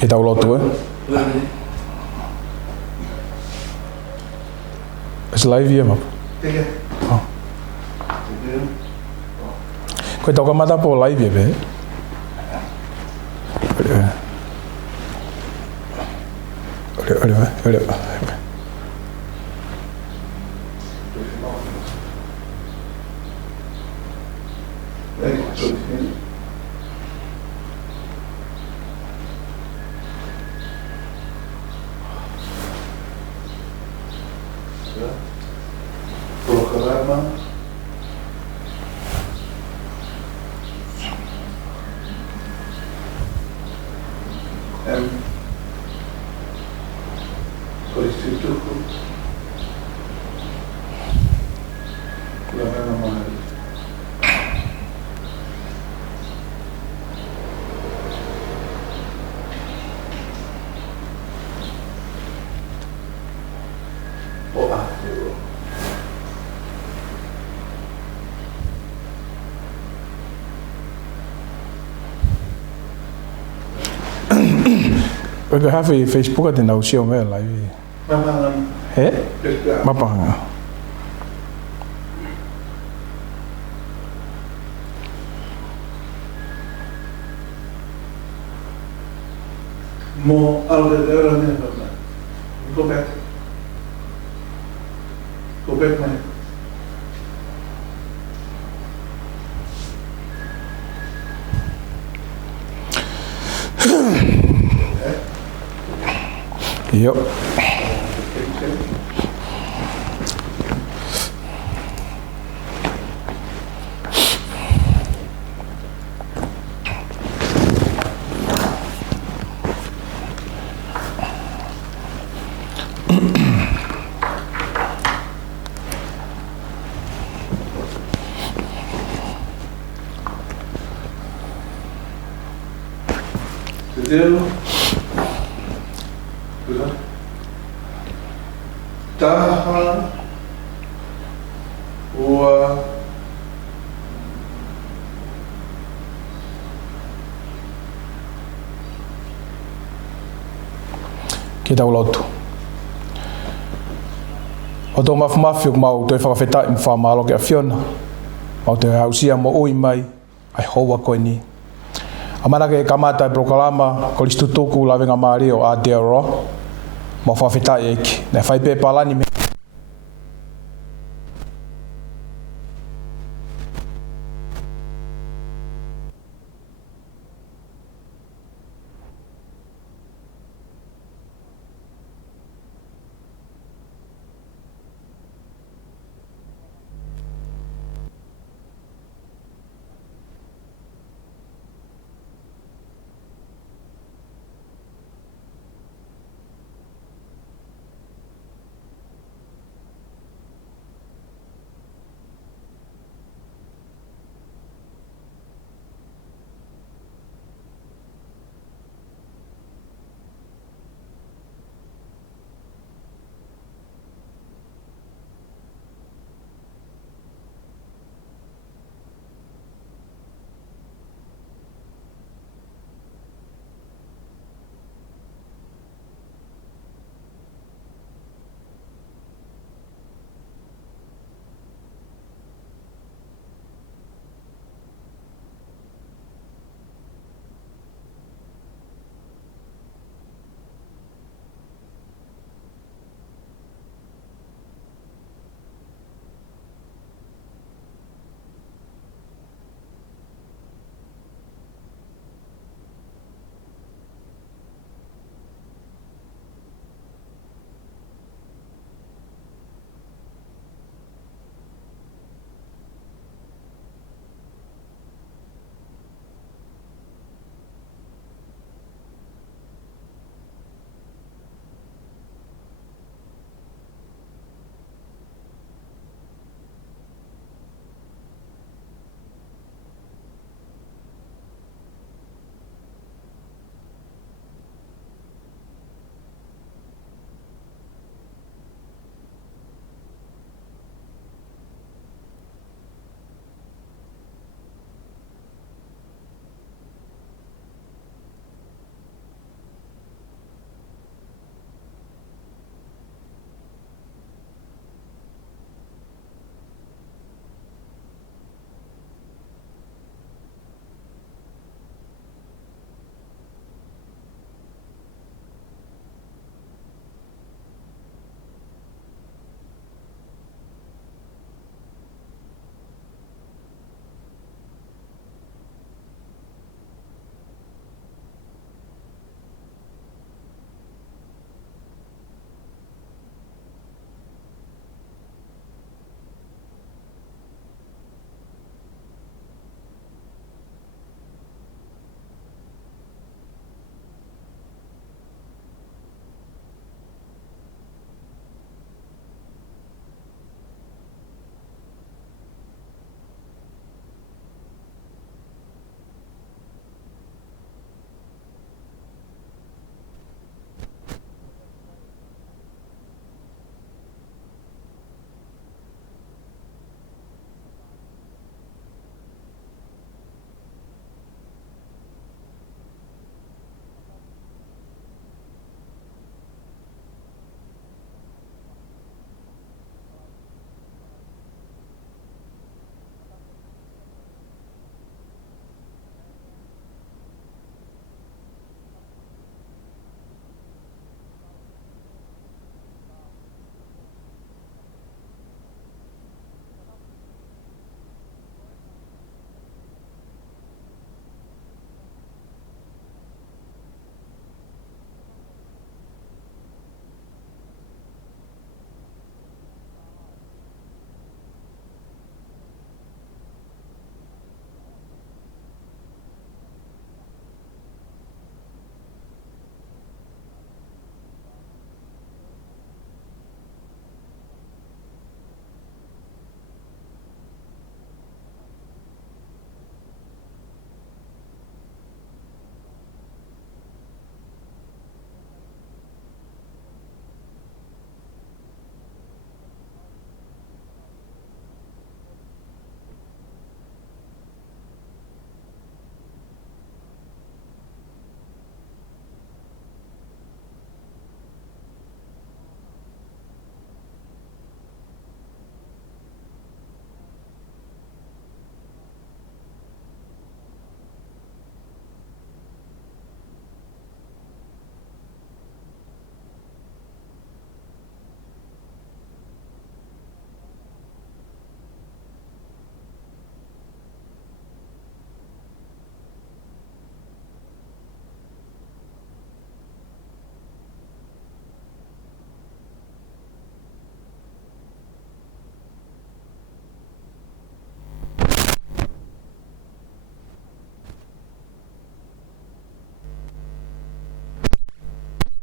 Ke tau lotu It's live here, map. Oh. Koe tau ka mata po live here, be. Olha. Programa Constituto Programa Mahal Koe ka hawhi Facebook a tēnau sio mea live. Mamang He? Mapanga. Mo alrededor de la Go back. Go back, man. Yep. Entendeu? Taha ua Ke tau lotu. O tō mafumafi o mau toi whakawhetai mo whamalo ke a Fiona. Mau te hausia mo ui mai, ai hoa koe ni. Amana ke kamata e prokalama, ko listu tōku lawenga maari o Aotearoa. Mau whawhetai eki. Nei whaipe palani me.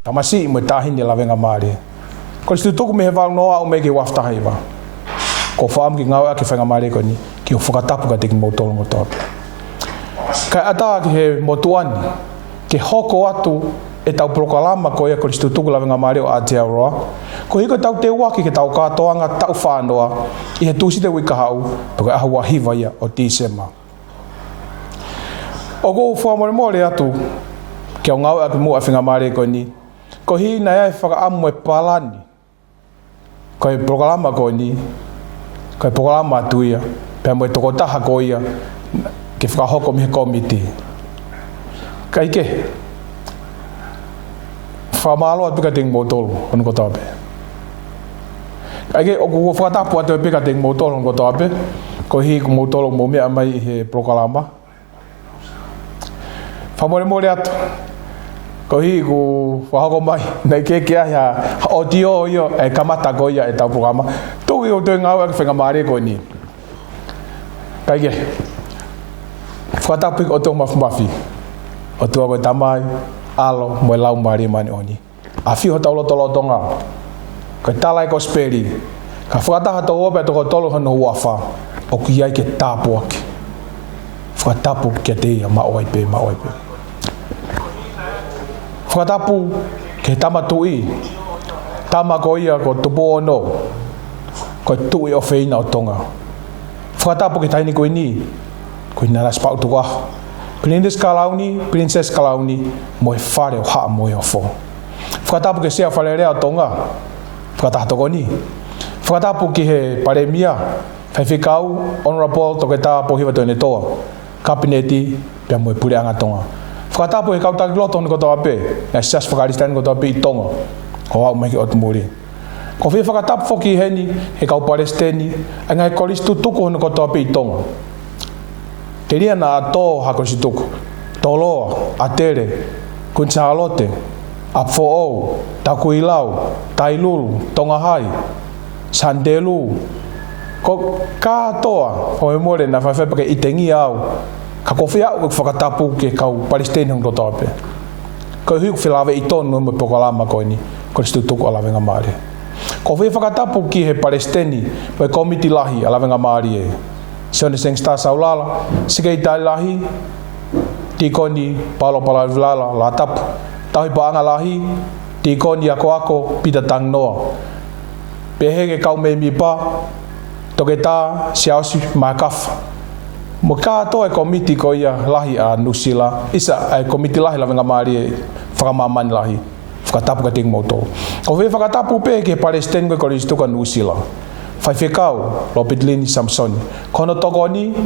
Tamasi mo tahini lavenga mari. Ko stu tuku me heva noa o me ke wafta haiva. Ko fam ki ngawa ke fenga mari ko ni ki o fukatapu ka teki motolo motor. Ka ata ki he motuani ke hoko atu e tau prokalama ko ia ko stu tuku lavenga mari o Aotearoa. Ko hiko tau te waki ke tau katoanga tau whanoa i he tusi te wika hau paka ahua hiva ia o Tisema. O ko whamore atu ke o ngau ake mua whinga mare ko ni ko hi na ia e whakaamu e palani ko e prokalama ko ni ko e prokalama atu ia pia mo e toko taha ko ia ke whakahoko mihe komiti ka ike whamalo atu ka ting motolo ono ko tape ka ike o ko whakatapu atu e pika ting motolo ono ko tape ko hi ko motolo mo mea mai he prokalama whamore atu ko hi ku wahako mai nei ke ia o dio io e kamata ko ia e tau programa tu i o te ngau e whenga mare ko ni kai ke whatapu o te mafi o tu ako tamai alo mo lau mare mani oni a fi ho tau lotonga ko talai ko speri ka whataha to ope to ko tolo hono wafa o ki ai ke tapu aki whatapu ke te ia ma oipe whakatapu ke tamatui tama ko ia ko tupo ono ko tui o feina o tonga whakatapu ke taini koe ni koe naras pa utuka Princess Kalauni mo e whare o haa mo e o fo whakatapu ke sea whare rea o tonga whakatato ko ni whakatapu ki he paremia whaiwhikau honorable toke tā pohiwa toene toa kabineti pia mo e pure anga tonga whakatapu he kautaki loto ni koto ape na sas whakaristani koto ape i tonga o au mai ki otumuri ko whi whakatapu whoki heni he kau palestini a ngai koristu tuku ni koto ape i tonga te ria na ato ha koristu tuku toloa, atere, kunsahalote apfo'ou, takuilau, tailulu, tongahai sandelu ko katoa o memore na fa pake itengi au ka kofia o whakatapu ke kau palestini hong koto ape ko hui whilawe i tonu mo pokalama ko ni ko stu tuku alavenga mare ko hui whakatapu ki he palestini mo komiti lahi alavenga mare e sione seng sta saulala sikei tai lahi tikoni palo vilala la tapu tahi paanga lahi tikoni ako pita tang noa pehege kau me mi pa toke tā siausi makafa mo kato e komiti ko ia lahi a Nusila isa e komiti lahi lavenga mari e whakamamani lahi whakatapu ka ting moto ko whi whakatapu pe ke Palestine ko koristu ka Nusila whaiwhikau Lopitlini Samsoni kono tokoni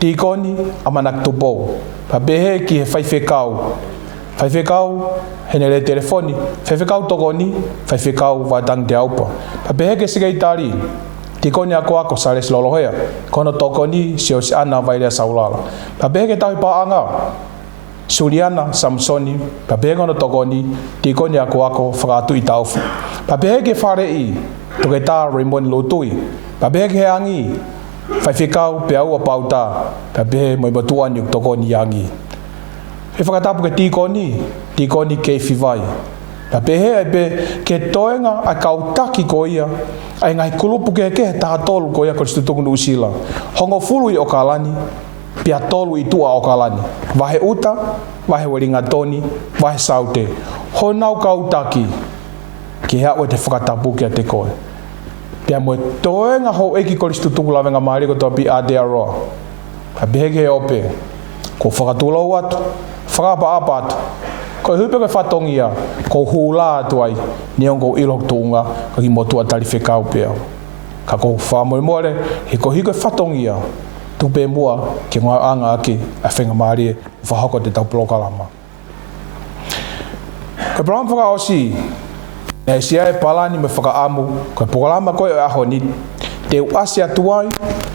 tikoni amanak tupo pa behe ki he whaiwhikau henere telefoni whaiwhikau tokoni whaiwhikau watang te aupa pa behe ke sigei tari tikoni ako sales lolohea kono tokoni sios ana vaira saulala pabege tahi paanga Suliana Samsoni pabege no tokoni tikoni ako fratu itaufu pabege farei togeta Raymond Lotui pabege angi faifikau peau pauta pabege mo batuan yuk tokoni yangi ifakatapu ke tikoni ke fivai pabege be ke toenga akautaki ko ia ai ngai kulupu ke ta tolu ko ia ko stutuku Nusila hongo fulu i okalani pia tolu i tua okalani vahe uta vahe weringatoni vahe saute honau kautaki ke ha o te whakatapu ke te koe pia mo toenga ho eki ko stutuku lavenga mari ko topi Aotearoa abege ope ko whakatulo atu whakapa apatu ko hupe ko fatongia ko hula tuai niongo ilok tunga ka ki motua talifekau pea ka ko famo more hiko fatongia tupe mua ki nga anga aki afenga mari fa hoko te tau plokalama ko bram faka osi e sia e palani me faka amu ko plokalama ko e ahoni te asia tuai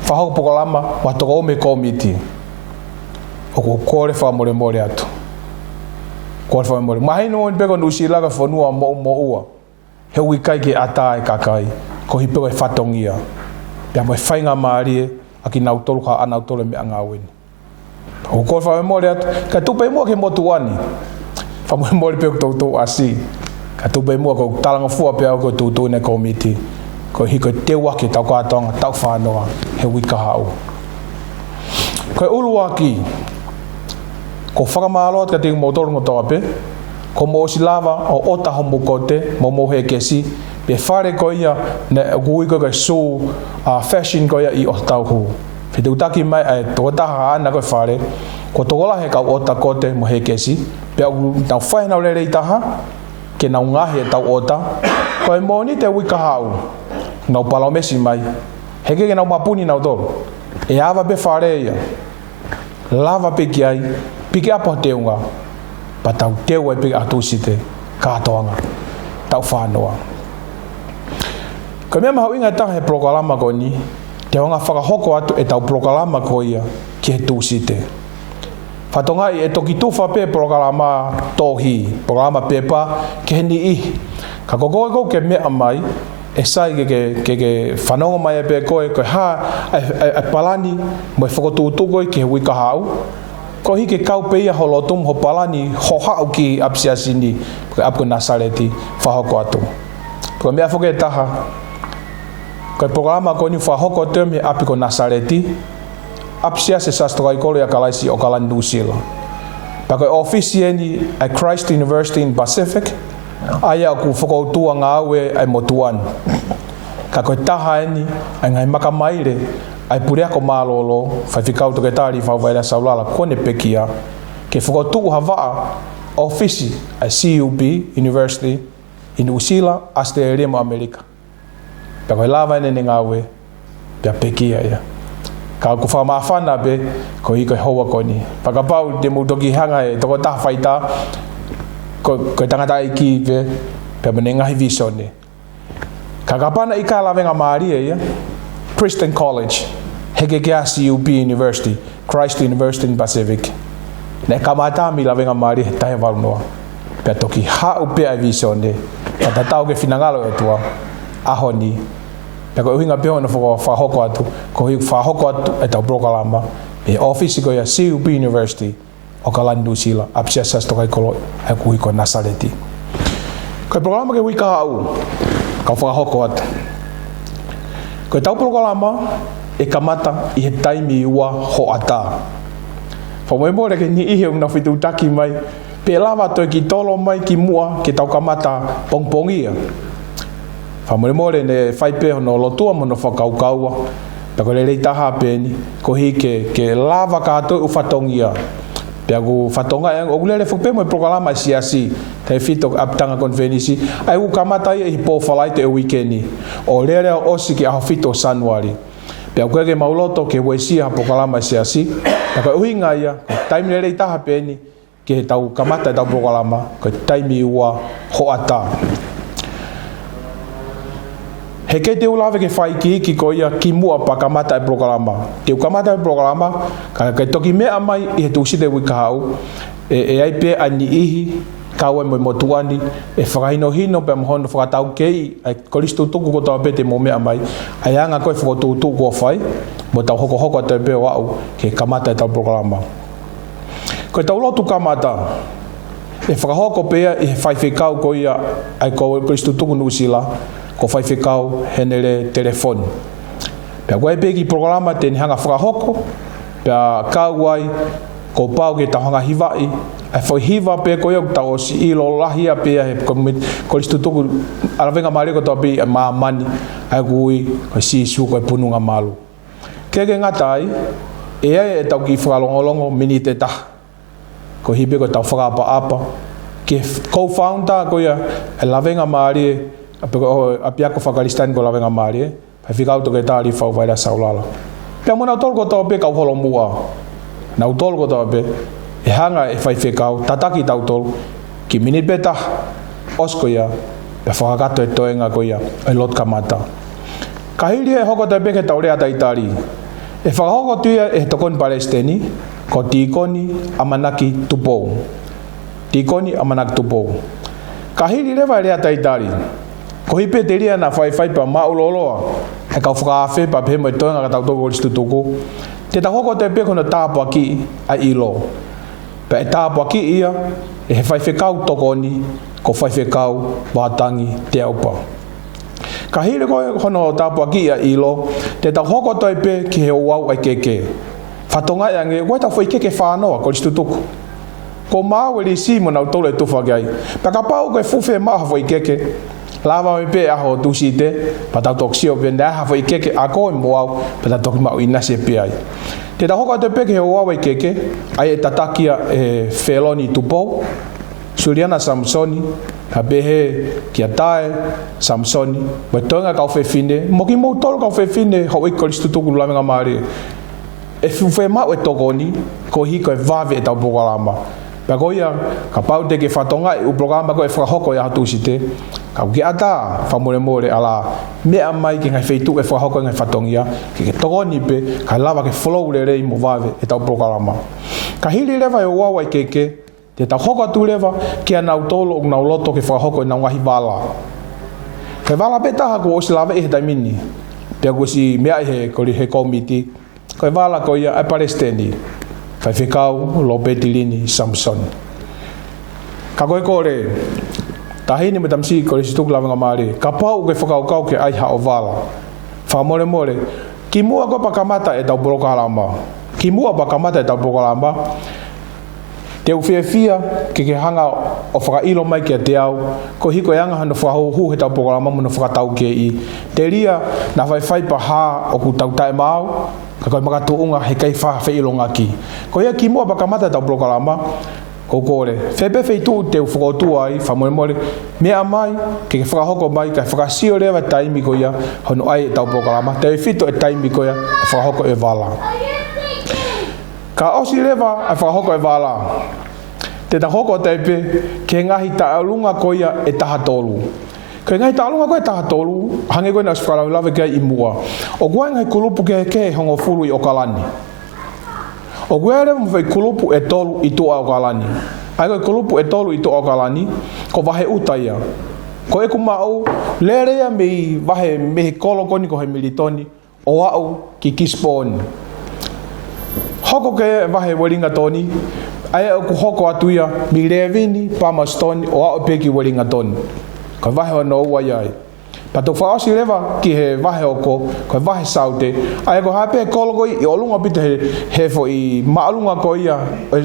fa hoko plokalama wa to me komiti o ko kore fa more atu ko fa mo mai no on pego Nusila ka fonua mo ua he wikai ke ata e kakai ko hi pego fatongia ya mo fainga mari aki na utolo ka ana utolo me anga wen ko fa mo le ka tu pe mo ke motuani fa mo pego to asi ka tu be mo ko talanga fu pe ko tu ne komiti ko hi ko te wa ki tau ka tonga tau whanoa he wika hau ko uluaki ko whakamalo ka ting motor ngoto ape ko mo si lava o ota homo kote mo he kesi pe whare ko ia ne gui ko su fashion ko ia i o tau hu fitu taki mai ai to taha ana ko whare ko togola he ka ota kote mo he kesi pe au tau whaina le rei taha ke na ngahi e tau ota ko e moni te wika hau nau palomesi mai heke ke nau mapuni nau toro e ava pe whare ia lava pe ki ai piki apa teunga pa tau teu e piki atusite katoanga tau whanoa ko mea mahau inga taha he prokalama ko ni te honga whakahoko atu e tau prokalama ko ia ki he tusite whatonga i e toki tuwha pe prokalama tohi prokalama pepa ke he ni i ka kokoe ke mea mai e sai ke whanonga mai e pe koe ha e palani mo e whakotutuko ke he wika hau ko hi ke kau pe ia holotum ho palani ho hau ki apsiasini ko apu nasareti whahoko atu ko mea whoke taha ko programa ko ni whahoko teme api ko nasareti apsiase sastokai kolo ya kalaisi o kalandusila pa ko ofisieni at Christ University in Pacific aya ku whakoutua ngā aue ai motuan ka ko taha eni ai ngai makamaire ai purea ko malolo fai fikau to ke tari fa vai la saulala kone pekia ke fokotu hava ofisi a CUP University in Usila Australia mo America pa ko lava ne ngawe pa pekia ya ka ko fa mafana be ko i ko hoa ko ni pa ka pau de mo toki hanga e to ko ta faita ko tangata iki ve pa menenga hi visone ka kapana ikala venga maria ya Christian College heke kia CUP University Christ University in Pacific ne kamata mi la venga mari tae valnoa pe toki ha upe a visione ta tau ke finangalo e tua ahoni pe ko hinga pe ona fo fa hoko atu ko hi fa hoko atu e tau prokalama e office ko ya CUP University o kalandu sila apsia sa sto kai kolo e ku ko nasareti ko programa ke wika au ka fa hoko atu ko tau prokalama e kamata i he taimi ua ho ata. Fa mo mo ke ni i una fitu taki mai pe lava to ki tolo mai ki mua ke tau kamata pongpongia. Fa mo ne fai pe no lotua mo no fakaukaua. Ta ko le taha peni ko hi ke lava ka to u fatongia. Pe agu fatonga yang o le fo pe mo programa siasi te fito aptanga konvenisi ai u kamata i po falai te weekendi. O le o si ki a fito Januari. Pea koe ke mauloto ke wesia prokalama siasi ta ko uhinga ia time le taha peni ke tau kamata tau prokalama ko time ua ho ata heke te ulave ke fai ki ko ia ki mua pa kamata prokalama te kamata prokalama ka ke toki me mai e tu site wika hau e ai pe ani ihi kawe mo motuani e whakaino hino pe mohono whakatau kei ai kolistu tuku ko tau pete mo mea mai ai anga koe whakotu tuku o whai mo tau hoko te peo au ke kamata e tau prokalama koe tau lotu kamata e whakahoko pea i he whaiwhekau ko ia ai kolistu tuku nusila ko whaiwhekau henere telefoni pea koe peki prokalama te ni hanga whakahoko pea kau ai ko pau ke tahanga hivai ai foi hiva pe ko yok tau si ilo lahia pe he ko listu tuku alavenga mari ko topi ma mani ai kui ko si su ko pununga malu ke ngatai e ai tau ki whakalongolongo minite ta ko hibe ko tau whakapa apa ke co-founder ko ia alavenga mari apia ko whakalistan ko alavenga mari ai fikau to ke tali fau vai da saulala pe mona tol ko topi ka holomua na utol ko tope e hanga e fai fekau tataki tau tol ki minit beta osko ya pe whakakato e toenga ko ia e lot kamata kahiri e hoko te peke tau rea taitari e whakahoko tuia e tokon palestini ko tikoni amanaki tupou kahiri lewa rea taitari ko hipe te ria na fai pa mauloloa e kau whakaafe pa pe mo e toenga ka tau toko listu tuku te tahoko te peko na tāpua ki a ilo. Pe e tāpua ki ia, e he whaiwhekau tokoni, ko whaiwhekau wātangi te aupa. Ka hile koe hono tāpua ki a ilo, te tau hoko toi pe ki he wau ai keke. Whatonga e ange, koe tau whai keke whānoa, ko listu tuku. Ko māu e li si mo nau tole tuwha gai. Paka pau koe fuwhe maha whai keke, lava me pe aho tusi te, pa tau toksio pe nea ha whai keke a koe mo au, pa tau toki mau inase pe ai. Te tau hoko toi pe ki he wau ai keke, ai e tatakia e wheloni tupou, Suliana Samsoni, ha behe kia tae Samsoni, wa toinga kau whewhine, moki mou tolu kau whewhine, hau iko listu tuku lamenga maare. E fuwhe mau e tokoni, ko hiko e vave e tau programa. Pa koia, ka pau te ke whatonga e u programa ko e whakahoko e hatu site, kau ki ata, whamore more ala, mea mai ki ngai wheitu e whakahoko e ngai whatongia, ki ke tokoni pe, ka lava ke flow le rei mo vave e tau programa. Ka hili lewa e uawa i keke, te tau hoko atu lewa, kia nau tolo o nau loto ke whakahoko e nau ngahi wala. Ke wala pe taha ko osi lawe e he taimini, pia ko si mea he kori he komiti, ko e wala ko ia e Palestini, whai whikau lo Betilini Samson. Ka koe kore, tahini me tamsi kore si tuku lawenga maare, ka pau ke whakaukau ke aiha o wala. Whamore more, ki mua ko pa kamata e tau brokalama, ki mua pa kamata e tau brokalama, te uwhiawhia ke hanga o whakailo mai kia te au, ko hiko e anga hano whakahuhu he tau programa muna whakatau ke i. Te ria na whai pa ha o ku tau tae mau, ka koe makatuunga he kai whailo ngaki. Ko ia ki mua pakamata tau programa, ko kore. Whepe wheitu te whakautu ai, whamore more, mea mai, ke whakahoko mai, ka whakasio rewa taimi ko ia, hono ai tau programa, te whito e taimi ko ia, whakahoko e wala. Ka osi rewa a whakahoko e wala. Te tahoko teipe, ke ngahi taalunga ko ia e taha tolu. Ke ngahi taalunga ko e taha tolu, hange koe na whakarau lawe kia i mua. O koe ngai kulupu ke hongo furu i Okalani. O koe rewa mwhai kulupu e tolu i tua Okalani. Ai koe kulupu e tolu i tua Okalani, ko wahe utaia. Ko e kumau, lerea mei wahe mehe kolokoni ko he militoni, o au ki Kisponi. Hoko ke wahe waringa toni, ai au ku hoko atuia, mi levini, Palmerston, o au peki waringa toni. Ko wahe o no waiai. Pato whaosi lewa ki he wahe oko, ko wahe saute, ai ko hape kolokoi i olunga pita he fo i maalunga ko ia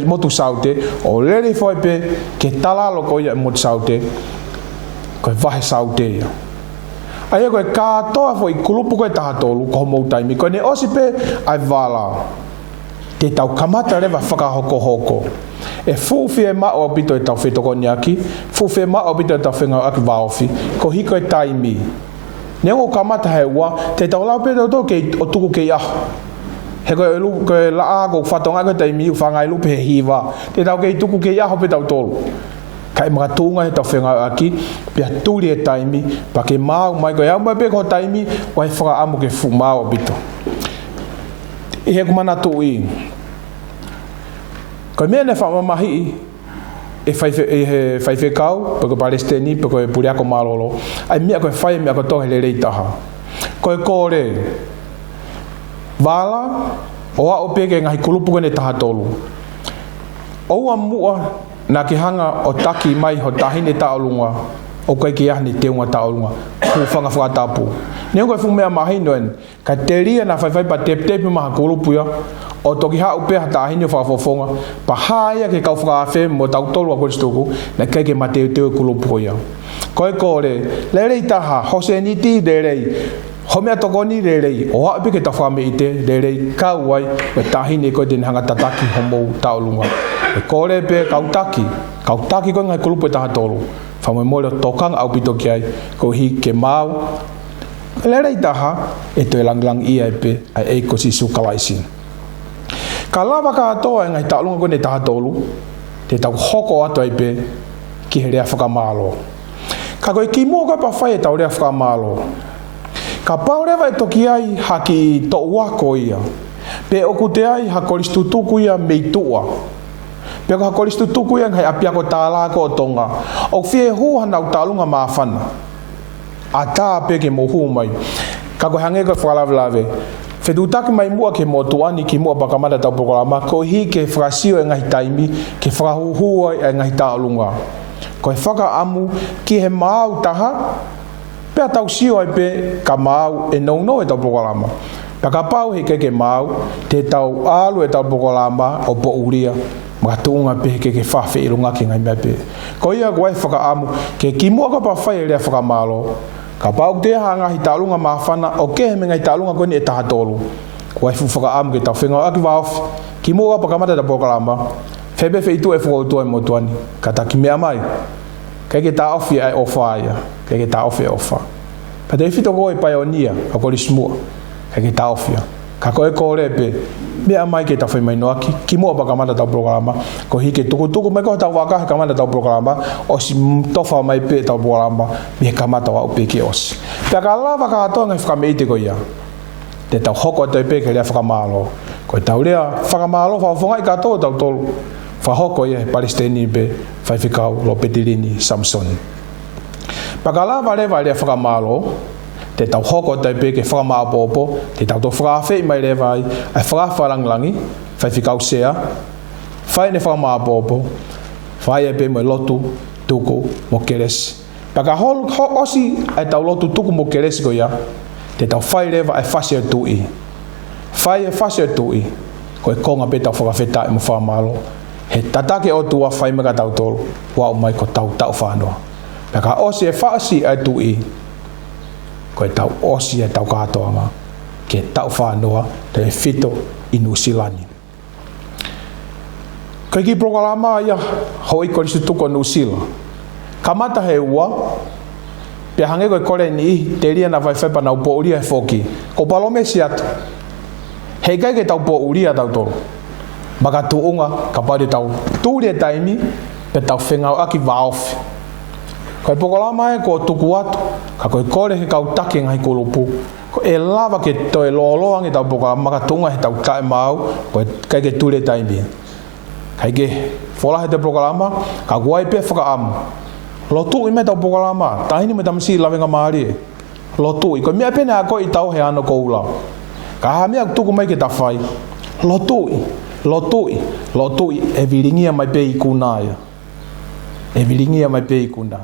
motu saute, o lere fo pe ke talalo ko ia motu saute, ko wahe saute ia. Ai ko e katoa fo i kulupu ko e tahatolu, ko mou taimi, ko ne osi pe ai wala. Te tau kamata rewa whakahoko hoko. E fuwhie mao apito e tau whetokoni aki, fuwhie mao apito e tau whengau aki waofi, ko hiko e taimi. Nengo kamata he ua, te tau lau peto to o tuku kei aho. He koe la ako whatonga koe taimi u whangai lupe he hiwa, te tau kei tuku kei aho pe tau tolu. Kai mga tunga he tau whengau aki, pia tuli e taimi, pa ke mau mai koe au mai pe ko taimi, wai whaka amu ke fu mao apito. I he kumana tu i. Koe mea ne whamamahi e whaiwhekau, pe koe Palestini, pe koe Puriako Malolo, ai mea koe whai mea koe tohe le reitaha. Koe kore, wala, o a o peke ngahi kulupu kone taha tolu. Oua mua na ki hanga o taki mai ho tahine taolunga, o koe ki ahni teunga taolunga, ku whanga whakatapu. Neo koe fu mea mahi noen, ka te ria na whaiwhai pa tepe maha kulupu ia, o toki hau pe hata ahini o whakafofonga, pa haia ke kau whakawhe mo tau tolu a koristuku, na kai ke mateo teo kulupu ia. Koe kore, lerei taha, hose niti lerei, homea tokoni lerei, o hapi ke ta whame ite, lerei, kau wai, we tahini koe teni hanga tataki homo taolunga. E kore pe kautaki koe ngai kulupu e taha tolu. Whamoi mole o tokanga au pito ki ai, ko hi ke mau, lerei taha, e toi langlang ia e pe, ai eiko si sukalaisin. Ka lawa ka atoa e ngai taolunga koe ne taha tolu, te tau hoko ato ai pe, ki he rea whakamalo. Ka koe ki mua koe pa whai e tau rea whakamalo. Ka pau rewa e toki ai haki to wako ia, pe oku te ai ha koristu tuku ia meitua. Pe ha koristu tuku ia ngai apiako tāla ko tonga, o fie hua nau taolunga maafana. A tā pe ke mohu mai, ka koe hange koe whakalawelawe. Whetutaki mai mua ke motuani ki mua pakamata tau programa, ko hi ke whakasio e ngahi taimi, ke whakahuhua e ngahi taolunga. Ko whakaamu ki he mau taha, pea tau sio ai pe ka mau e no e tau prokolama. Pea ka pau he ke mau, te tau alu e tau prokolama o po uria, maka tuunga pe ke whawhi i runga ki ngai mea pe. Ko ia koe whakaamu, ke kimua ka pa whai rea whakamalo, ka pau te hanga hi tālunga mawhana, o ke he menga hi tālunga koe ni e taha tolu. Koe whakaamu ke tau whenga aki waofi, kimua ka pa kamata tau prokolama, Febe fe itu e whakautua e motuani. Kata ki mea mai. Kei ke tā ofi ai ofa aia. Kei ke tā ofi e ofa. Pata e whito koe paionia a kori smua. Kei ke tā ofi a. Ka koe kore pe. Mea mai ke tā whai mai noaki. Ki mua pa kamata tau programa. Ko hi ke tuku mai koe tau wakahe kamata tau programa. O si tofa mai pe tau programa. Mie kamata wa upe ke osi. Pea ka lava ka atoa ngai whakameite ko ia. Te tau hoko atoi pe ke rea whakamalo. Koe tau rea whakamalo whawhongai katoa tau tolu. Whahoko ia Palestini be whaiwhikau lo Petirini Samson. Pakalawa rewa rea whakamalo, te tau hoko tai pe ke whakamao popo, te tau to whakawhei mai rewa ai whakawharanglangi, whaiwhikau sea, whai ne whakamao popo, whai e pe mai lotu tuku mo keresi. Pakahol osi ai tau lotu tuku mo keresi ko ia, te tau whai rewa ai whasea tui. Whai e whasea tui, koe konga pe tau whakawheta i mo whakamalo, he tatake o tua whai mega tau tolu, wau mai ko tau whanoa. Peka osi e whaasi ai tui, koe tau osi e tau katoanga, ke tau whanoa, te e whito i Nusilani. Koe ki prokalama ia, hoi korisu tuko Nusila. Kamata he ua, pe hange koe kore ni, te ria na vai whepa na upo uria e whoki, ko palome si atu. Hei kai ke tau po uria tau tolu. Maka tuunga, ka pare tau tūre taimi, pe tau whengau aki waofi. Koe pokolama e ko tuku atu, ka koe kore he kau take ngai kulupu. Ko e lava ke toe looloangi tau pokolama, maka tuunga he tau tae mau, koe kai ke tūre taimi. Kai ke whola he te pokolama, ka guai pe whakaamu. Lo tui me tau pokolama, tahini me tamasi lawenga maari e. Lo tui, koe mea pene a koe i tau he ano koula. Ka ha mea tuku mai ke ta whai. Lo tui, e viringia mai pe i kuna ia. E viringia mai pe i kuna.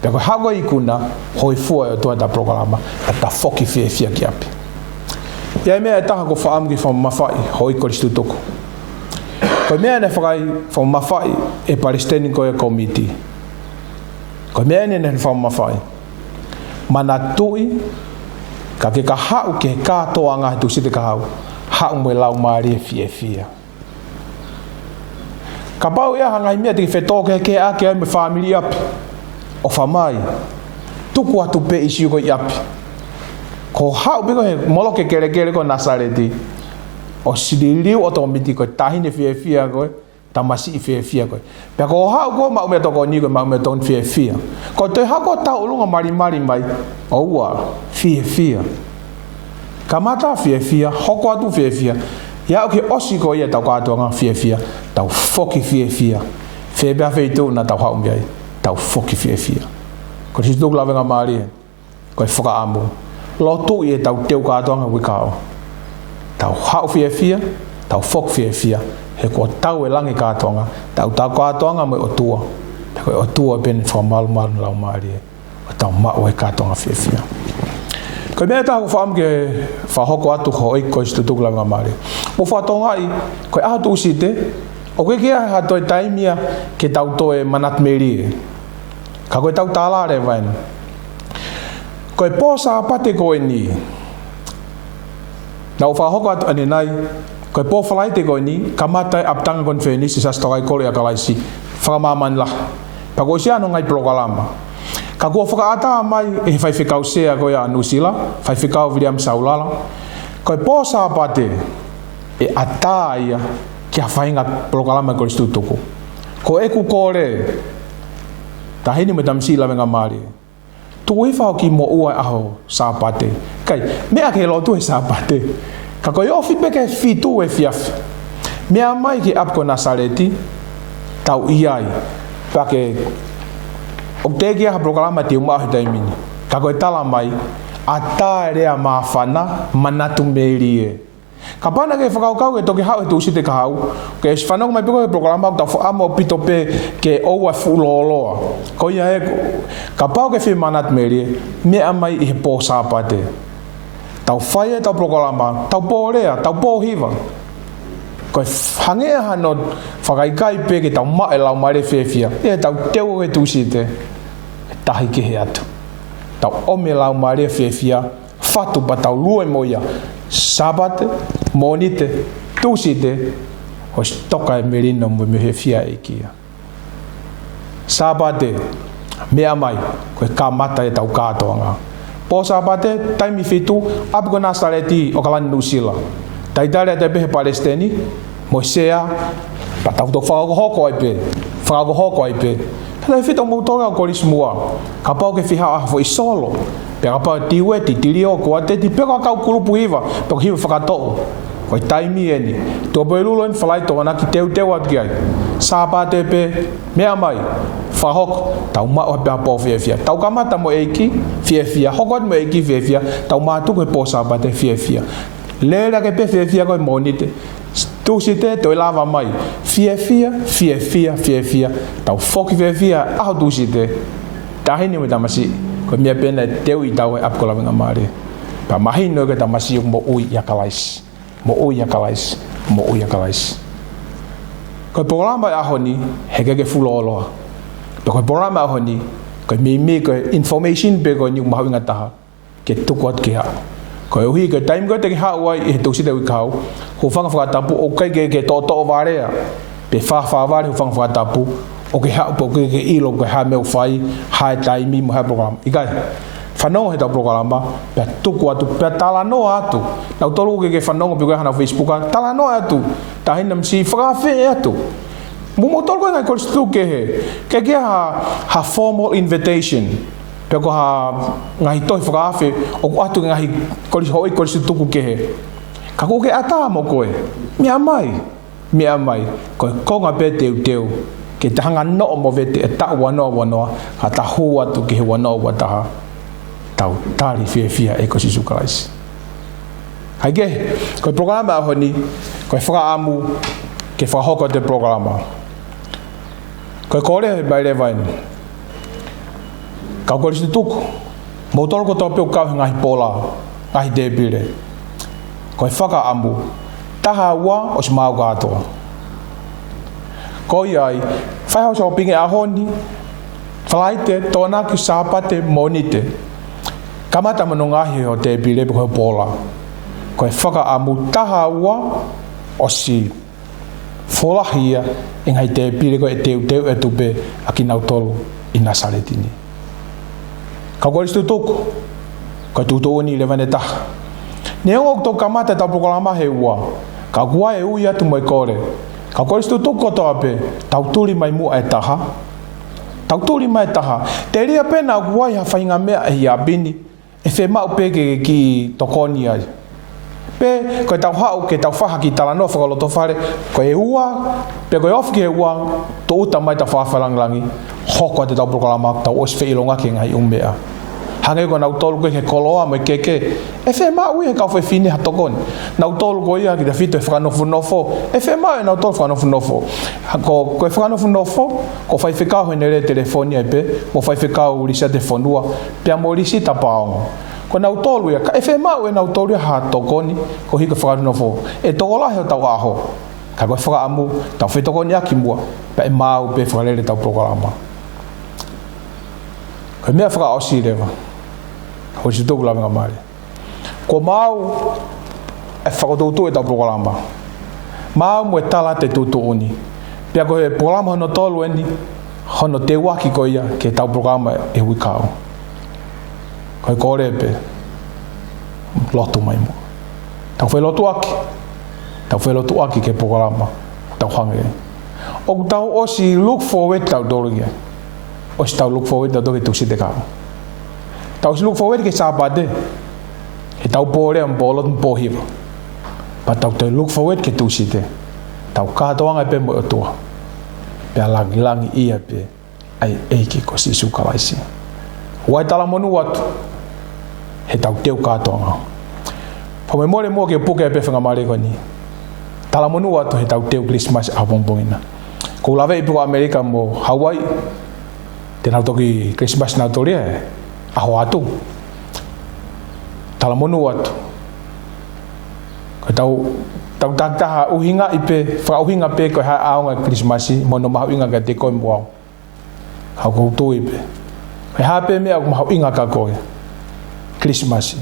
Pea koe hago i kuna, hoi fua e toa ta programa, a ta whoki fia ki api. Ia mea e taha ko whaamu ki whamawhai, hoi koristu tuku. Koe mea ne whakai whamawhai e Palestini koe komiti. Koe mea ne whamawhai. Mana tui, ka ke ka hau ke katoa ngahi tu site ka hau. Hau mwe lau maari e fia. Ka pau ia hangai mea tiki whetoke ke ake ai me whamiri api. O whamai. Tuku atu pe isi uko i api. Ko hau piko he molo ke kere ko Nasareti. O siri liu o tō miti koe tahine fia koe. Tamasi i fia koe. Pea ko hau koe mau mea toko ni koe mau mea tōn fia. Ko te hau ko tau ulunga mari mai. O ua fia. Kamata fia, hoko atu fia. Ia oke osi ko ia tau katoanga fia. Tau foki fia. Febea feitu na tau hau miai. Tau foki fia. Ko si tuk lawenga maari. Ko e whaka amu. Lotu i e tau teu katoanga wikao. Tau hau fia. Tau fok fia. He ko tau e langi katoanga. Tau katoanga me o tua. Ko o tua pene whamalu lau maari. O tau mao e katoanga fia. Koe mea taha ko whaam ke whahoko atu ko oi koe stutuk la ngā maari. Mo whatonga i, koe ahatu usite, o koe kia hatoi taimia ke tau toe manat meri. Ka koe tau tālare vaina. Koe pōsa apate koe ni. Na o whahoko atu ane nai, koe pō whalaite koe ni, ka matai aptanga kon wheni si sastokai kore a kalaisi, whakamaman lah. Pa koe si ano ngai prokalama. Ka kua whakaata mai e whaiwhikau sea koe a Nusila, whaiwhikau William Saulala. Koe pōsa apate e ata ia ki a whainga prokalama kore stutuku. Ko eku kore, tahini me tamsi lawenga maari. Tu whao ki mo ua aho sa apate. Kai, mea ke lotu e sa apate. Ka koe ofi peke fitu e fiafi. Mea mai ki apko Nasareti, tau iai, pake o te kia ha prokalama te umahu taimini. Ka koe tala mai, a tā rea mawhana manatu meri e. Kapana ke whakaukau e toki hau e tūsi te kahau. Ke whanau mai piko e programa tau whaamo pito pe ke oua fuloloa. Ko ia e kapau ke whimanat meri mea mai i he pō sāpate. Tau whai e tau programa, tau pōrea, tau pōhiva. Ko hangea hano whakaikai pe ke tau mae lau maere whiawhia. E tau teo e tūsi te tahi ke he atu. Tau ome lau maere whiawhia, whatu pa tau lue moia. Sabate, monite, tūsite, hos toka e merino mo me he fia e kia. Sabate, mea mai, koe ka mata e tau kātoanga. Po sabate, taimi fitu, apuko Nasareti o kalani Nusila. Taitare te pehe Palestini, Moisea, pa tau to whakakohoko ai pe, whakakohoko ai pe. Tata e whita moutonga o korismua, ka pau ke whiha ahafo i solo. Pega pa tiwe ti tirio ko ate ti pega kau kulupu iwa to hiu whakato ko taimi eni to belulo en falai to ana ki teu at ai sa pa te pe mea mai whahok tau ma o pe po fia tau kamata mo eiki fia hokot mo eiki fia tau ma tu ko po sa pa te fia lera ke pe fia ko monite tu site to lava mai fia tau foki fia a tu site tahini mo tamasi ko mea pena teu i tau e apko lawenga maare. Pa mahi no ke tamasi mo ui yakalais. Ko programa ahoni heke ke fuloloa. Ko programa ahoni ko me ko information be ko ni mahawinga taha ke tukot ke ha. Ko hui ke time ko te ha wai e to site wi kau. Ho fanga fa tapu o kai ke to varea. Pe fa vare ho fanga fa tapu. O ke hau po ke ilo ke ha meu fai hai taimi mo ha program ikai whanongo he tau programa pe tuku atu pe talano atu nau tolu ke whanongo pe hana Facebook talano atu tahinam si whakawhi atu mumo tolu ngai koristu ke he ke ha formal invitation pe ko ha ngai toi whakawhi o atu ngai koristu tuku ke he ka ko ke ata mo koe mea mai ko konga pe teu ke tahanga no mo vete e ta wano ha ta hua tu ke wano wa ta tau tari fia e ko si sukalais hage ko programa honi ko fra amu ke fra hoko de programa ko kore ba le vain ka ko si tuku motor ko to pe ka ngai pola ngai de bile ko faka amu taha wa o smau gato ko ai fai ho shopping e ahoni flaite tona ki sapate monite kamata manonga hi ho te bile ko pola ko faka amu taha wa o si fola hia ingai te bile ko teu e tupe aki na tolo ina saletini ka ko isto toko ka tuto ni levaneta ne o to kamata ta programa he wa ka gua e uia tu mai kore ka koristu tuko to ape tautuli mai mu etaha te ria pena guai ha fainga mea e abini e fe mau pe ki tokoni ai pe ko tau hau ke tau faha ki talano fa lo to fare ko e ua pe ko of ke ua to uta mai ta fa langi hoko te tau programa tau os fe ilonga ki ngai umbea hange ko na tolu ko he koloa me keke e fe ma ui ka foi fine ha tokon na tolu ko ia ki da fito e frano funofo e fe ma na tolu frano funofo ko frano funofo ko fai fika ho nele telefoni pe mo fai fika u lisa de fonua pe amorisi ta pao ko na tolu ia e fe ma ui na tolu ha tokoni ko hi ko frano funofo e tokola he ta aho ka ko fra amu ta fito ko nya ki mua pe ma u pe frale ta programa ko me fra osi leva o si tōku lawenga maare. Ko mau e whakatoutu e tau programa. Mau mo e tala te tūtu uni. Pia ko he programa hono tolu eni, hono te waki ko ia ke tau programa e wikao. Ko e kore pe, lotu mai mo. Tau whai lotu aki ke programa, tau hange. O tau osi look forward tau doringa. Osi tau look forward tau doringa tuksi te kao. Tau look forward ke sapate e tau pore am bolot pohiva pa tau te look forward ke tu site tau katoanga pe mo tua pe langi ia pe ai eiki ko si sukalaisi wai tala monu watu he tau teu katoanga Fa mo le mo ke puke pe fanga mare ko ni. Tala monu atu he tau teu Christmas a bombongina. Ko lave ipu Amerika mo Hawaii. Te nau toki Christmas na toria a ho atu. Tala monu atu. Ko tau taha uhinga ipe fa uhinga pe ko ha aunga Christmas mo no ma uhinga ka te ko mo. Ka ko tu ipe. He ha pe me ko ma uhinga ka ko. Christmas.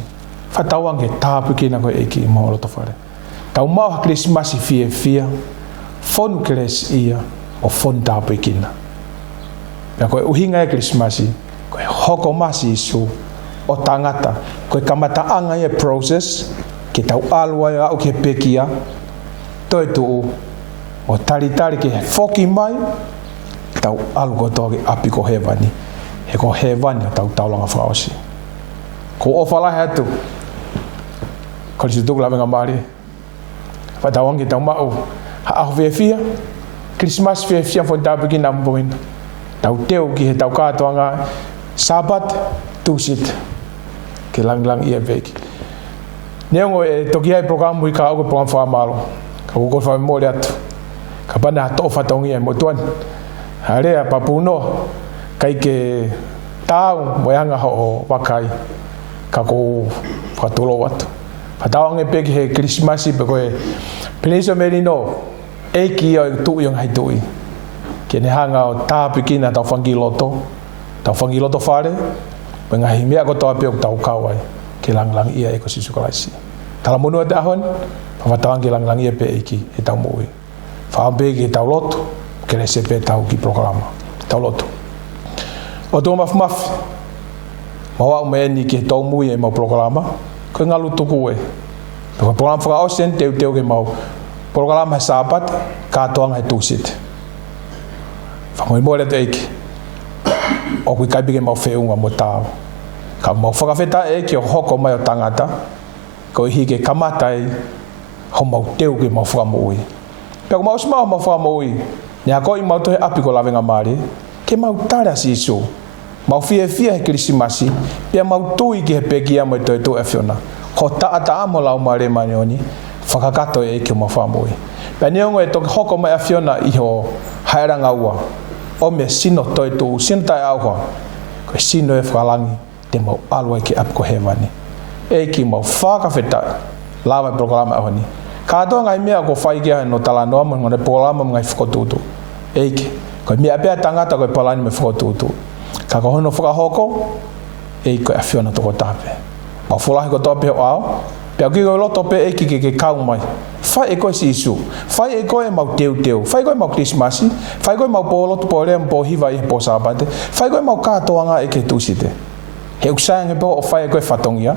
Fa tawang ke tapu kina ko eki mo lo to fare. Tau mau Christmas fia fon kres ia o fon tapu kina. Ya ko uhinga Christmas ko hoko masi su o tangata ko kamata anga e process ke tau alwa ya o ke pekia to tu o tari ke foki mai tau algo to api ko hevani he ko hevani tau langa frausi ko o fala hatu ko si tu la venga mari fa tawang ki tau mau ha fia Christmas fia fon tapu kina boin tau teu ki he tau katoanga sabat tusit ke lang ia veki neongo e toki ai program mui ka o program fa malo ka ko fa mo le atu ka bana to fa tongi e motuan hare a papuno kai ke tau moyanga ho wakai ka ko fa tolo wat fa tau nge peki he Christmas pe ko e peniso merino e ki o tu yung hai tui ke ne hanga o ta pikina tau fangi loto fare penga himia ko to pe tau kawai ke lang ia e ko si sukalasi tala monu ata hon fa tawang ke lang ia pe iki e tau moi fa be ke tau loto ke le sepe tau ki programa tau loto o to maf mawa me ni ke tau moi e mo programa ko ngalu tuku e ko programa fa osen teu ke mau programa sabat ka toang hai tusit fa mo le te iki o ku kai bige mau feunga mo tau ka mau whakawheta e ki o hoko mai o tangata ko hi ke kamatai ho mau teu ke mau whakamoi pe ko mau smau mau whakamoi ni a ko i mau to he api ko lavenga mari ke mau tara sisu mau fie he Christmas pe mau tui ke pekia mo to e fiona ko ta amo lau mare manioni whakakato e ki mau whakamoi pe niongo e to hoko mai a fiona i ho haeranga ua o me sino toi tu sintai au ko sino e whalangi te mau alwa ki ap ko hevani e ki mau whakawheta lawa programa ahoni ka to ngai mea ko whai kia no tala noa mo ngone programa ngai whakotutu e ki ko mea pia tangata ko palani me whakotutu ka ko hono whakahoko e ko afiona toko tape ma fulahi ko tope o au pia ki ko loto pe e ki ke kau mai fai e ko si isu fai e ko e mau teu fai ko e mau Christmas fai ko e mau polo tu pole mo hiva e po sabate fai ko e mau katoanga e ke tusite he usang e po o fai ko e fatongia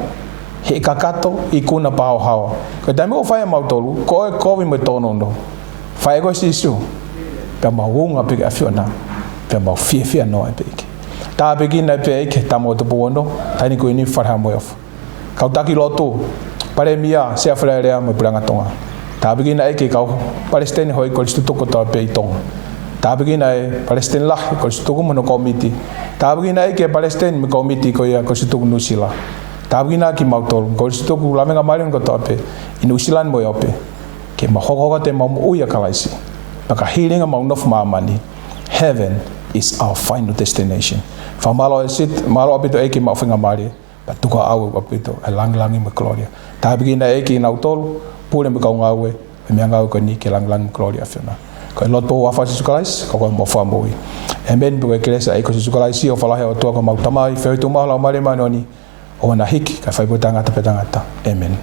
he kakato i kuna pao hawa ko dai mo fai mau tolu ko e ko vi mo tono no fai ko si isu pe mau unga pe afiona pe mau fia no e pe ta pe ki na pe ke tamo to bono tani ko ni farha mo of ka taki lotu pare mia se afrarea mo pranga tonga ta begina e ke kau Palestine hoi ko stu ko ta pe tong ta begina e Palestine la ko stu ko mo committee ta begina e ke Palestine mo committee ko ya ko stu ko nusila ta begina ki mautol ko stu ko la menga mari ko ta pe inusilan mo yope ke ma hogo te mo uya kalaisi maka healing mo nof mamani heaven is our final destination fa malo sit malo apito e ke ma finga mari patuka au apito lang mo gloria ta begina e ki nautol pule me kau ngawe me ngau ko ni ke lang gloria fiona ko lot po wa fa sukalais ko mo fa moi amen bu ke lesa e ko sukalais o fala he o to ko mau tamai fe to ma la mare manoni o na hiki ka fa botanga ta petangata amen